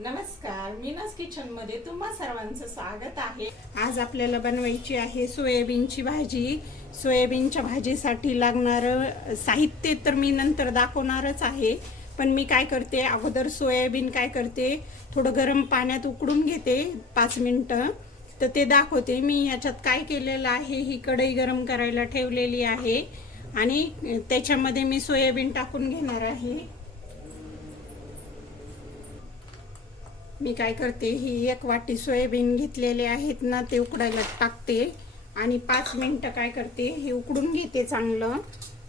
नमस्कार मीनास किचनमध्ये तुम्हा सर्वांचं स्वागत आहे. आज आपल्याला बनवायची आहे सोयाबीनची भाजी. सोयाबीनच्या भाजीसाठी लागणारं साहित्य तर मी नंतर दाखवणारच आहे. पण मी काय करते अगोदर सोयाबीन काय करते थोडं गरम पाण्यात उकडून घेते पाच मिनटं. तर ते दाखवते मी याच्यात काय केलेलं आहे ही कढई गरम करायला ठेवलेली आहे. आणि त्याच्यामध्ये मी सोयाबीन टाकून घेणार आहे. मी काय करते ही एक वाटी सोयाबीन घेतलेले आहेत ना ते उकडायला टाकते आणि पाच मिनटं काय करते हे उकडून घेते चांगलं.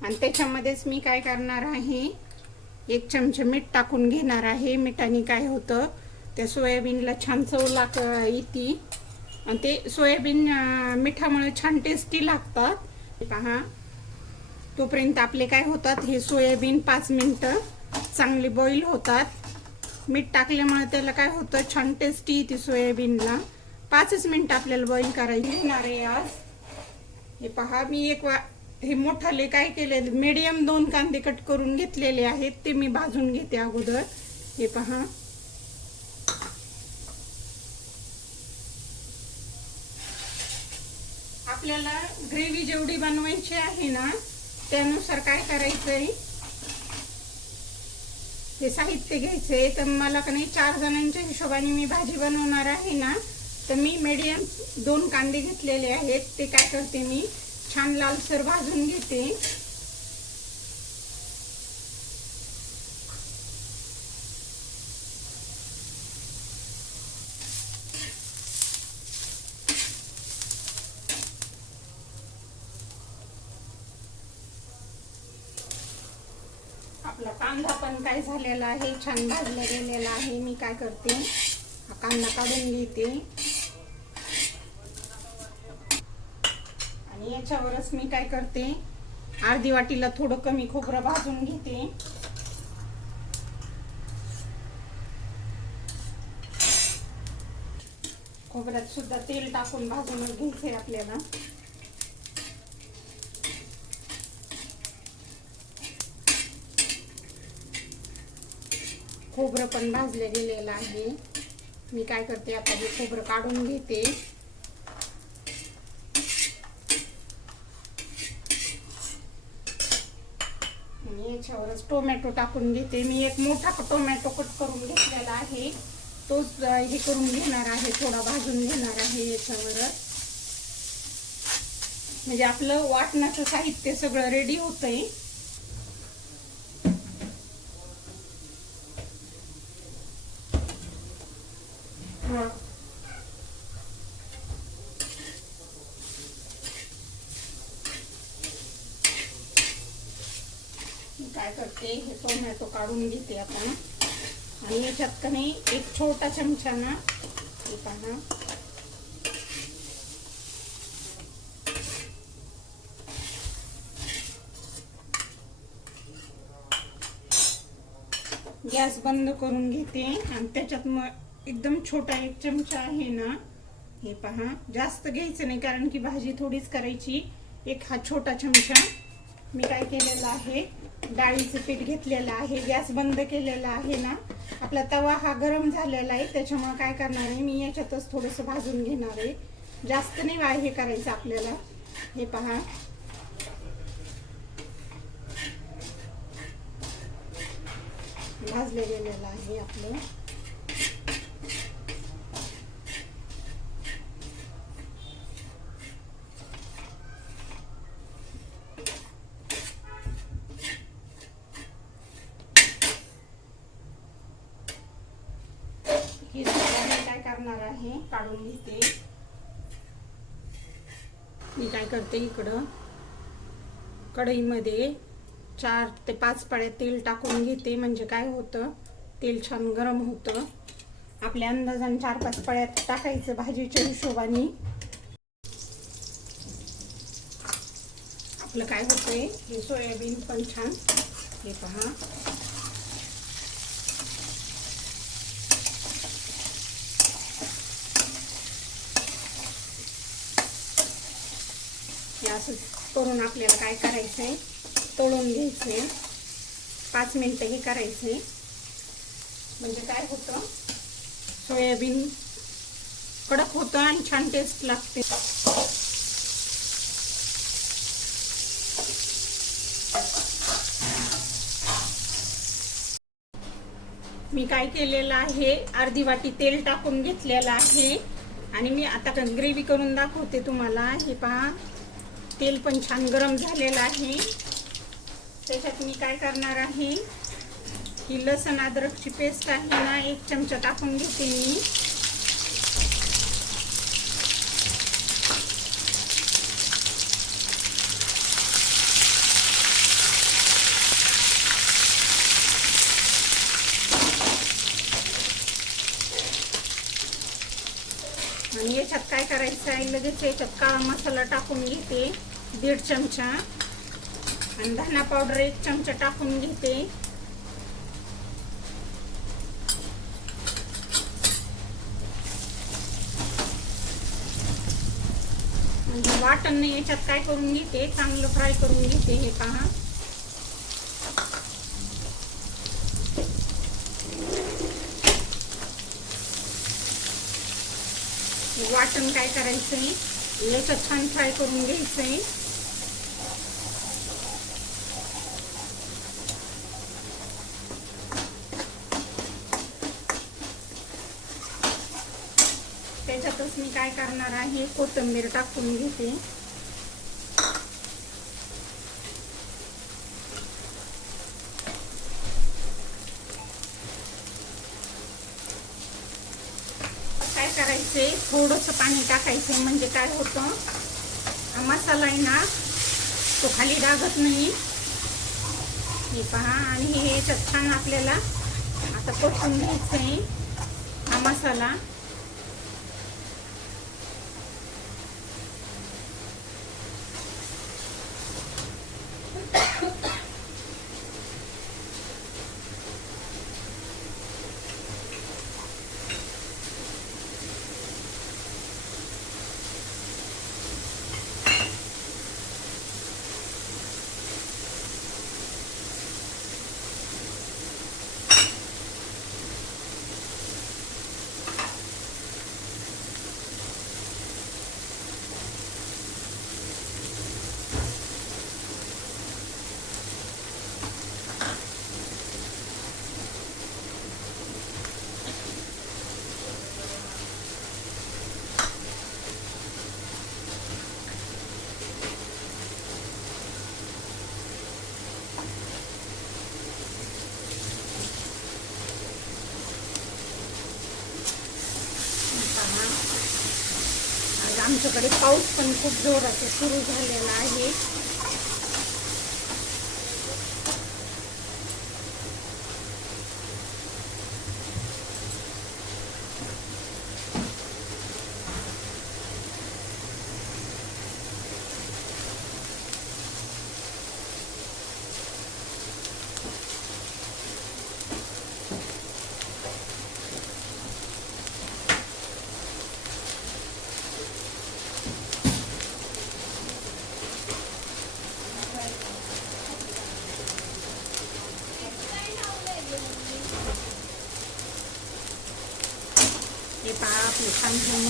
आणि त्याच्यामध्येच मी काय करणार आहे एक चमचे मीठ टाकून घेणार आहे. मिठाने काय होतं त्या सोयाबीनला छान चव लाग येते. आणि ते सोयाबीन मिठामुळे छान टेस्टी लागतात. पहा. तोपर्यंत आपले काय होतात हे सोयाबीन पाच मिनटं चांगले बॉईल होतात. मीठ टाकल्यामुळे त्याला काय होतं? छान टेस्टी येते सोयाबीनला. पाचच मिनटं आपल्याला बॉईल करायची. घेणार आहे आज. हे पहा मी एक वा हे मोठाले काय केले मीडियम दोन कांदे कट करून घेतलेले आहेत. ते मी भाजून घेते अगोदर. हे पहा. आपल्याला ग्रेव्ही जेवढी बनवायची आहे ना त्यानुसार काय करायचं आहे हे साहित्य घ्यायचे तर मला का नाही चार जणांच्या हिशोबाने मी भाजी बनवणार आहे ना तर मी मीडियम दोन कांदे घेतलेले आहेत ते काय करते मी छान लालसर भाजून घेते आपला कांदा पण काय झालेला आहे? छान भाजला गेलेला आहे. मी काय करते? हा कांदा काढून घेते. आणि याच्यावरच मी काय करते? अर्धी वाटीला थोडं कमी खोबरं भाजून घेते. खोबऱ्यात सुद्धा तेल टाकून भाजून घ्यायचंय आपल्याला. खोबरं पण भाजलं गेलेलं आहे. मी काय करते आता हे खोबरं काढून घेते. याच्यावरच टोमॅटो टाकून घेते. मी एक मोठा टोमॅटो कट करून घेतलेला आहे. तोच हे करून घेणार आहे थोडा भाजून घेणार आहे याच्यावरच. म्हणजे आपलं वाटणाचं साहित्य सगळं रेडी होतंय मी काय करते हे टोमॅटो काढून घेते आपण. आणि याच्यात का नाही एक छोटा चमचा ना हे पाहा. गॅस बंद करून घेते. आणि त्याच्यात मग एकदम छोटा एक चमचा आहे ना हे पहा. जास्त घ्यायचं नाही कारण की भाजी थोडीच करायची. एक हा छोटा चमचा. मी काय केलेलं आहे? डाळीचं पीठ घेतलेलं आहे गॅस बंद केलेला आहे ना? आपला तवा हा गरम झालेला आहे त्याच्यामुळे काय करणार आहे? मी याच्यातच थोडंसं भाजून घेणार आहे. जास्त नाही वा- हे करायचं आपल्याला. हे पहा. भाजले गेलेलं आहे आपलं. मी काय करणार आहे काढून घेते. मी काय करते इकडं? कढईमध्ये चार ते पाच पळ्या तेल टाकून घेते म्हणजे काय होतं तेल छान गरम होतं. आपल्या अंदाजाने चार पाच पळ्यात टाकायचं भाजीच्या हिशोबाने. आपलं काय होतंय हे सोयाबीन पण छान. हे पहा हे करून आपल्याला काय करायचंय? तळून घ्यायचंय. पाच मिनटं हे आहे म्हणजे काय होतं? सोयाबीन कडक होतं आणि छान टेस्ट लागते. मी काय केलेलं आहे? अर्धी वाटी तेल टाकून घेतलेलं आहे. आणि मी आता ग्रेव्ही करून दाखवते तुम्हाला. हे पहा. तेल पण छान गरम झालेलं आहे. त्याच्यात मी काय करणार आहे? ही लसण अद्रकची पेस्ट आहे ना एक चमचा टाकून घेते मी. आणि याच्यात काय करायचं आहे? लगेच याच्यात काळा मसाला टाकून घेते. दीड चमचा धना पावडर एक चमचा टाकून घेते. वाटण नाही, याच्यात काय करून घेते? पहा. करायचंय? याच्यात छान फ्राय करून त्याच्यातच मी काय करणार आहे? कोथिंबीर टाकून घेते. काय करायचे? थोडंसं पाणी टाकायचं म्हणजे काय होतं? हा मसाला आहे ना तो खाली डागत नाही. हे पहा आणि हे याच्यात छान आपल्याला आता परतून घ्यायचं आहे हा मसाला पहा. आज आमच्याकडे पाऊस पण खूप जोराचा सुरू झालेला आहे हे पहा आपलं छान छान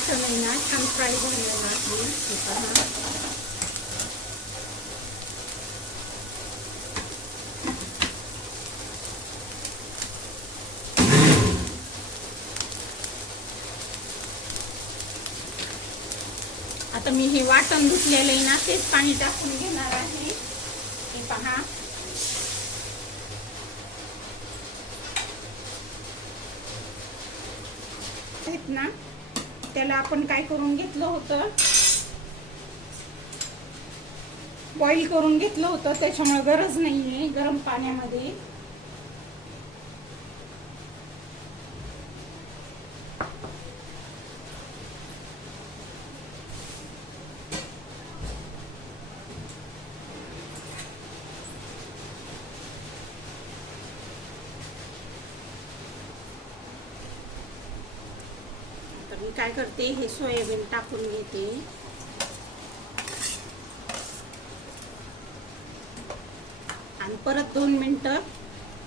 वाटण ना छान फ्राय झालेलं आहे हे पहा आता मी हे वाटण धुतलेलं आहे ना तेच पाणी टाकून घेणार आहे. हे पहा. ना? त्याला आपण काय करून घेतलं होतं? बॉईल करून घेतलं होतं त्याच्यामुळे गरज नाहीये गरम पाण्यामध्ये तर मी काय करते हे सोयाबीन टाकून घेते. आणि परत दोन मिनटं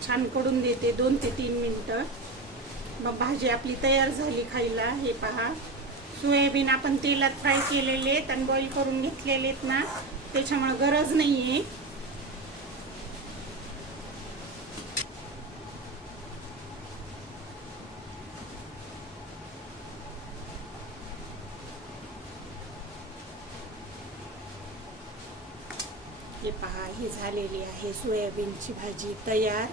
छानकडून देते दोन ते तीन मिनटं. मग भाजी आपली तयार झाली खायला हे पहा. सोयाबीन आपण तेलात फ्राय केलेले आहेत आणि बॉईल करून घेतलेले आहेत ना त्याच्यामुळे गरज नाही आहे हे पहा ही झालेली आहे. सोयाबीनची भाजी तयार.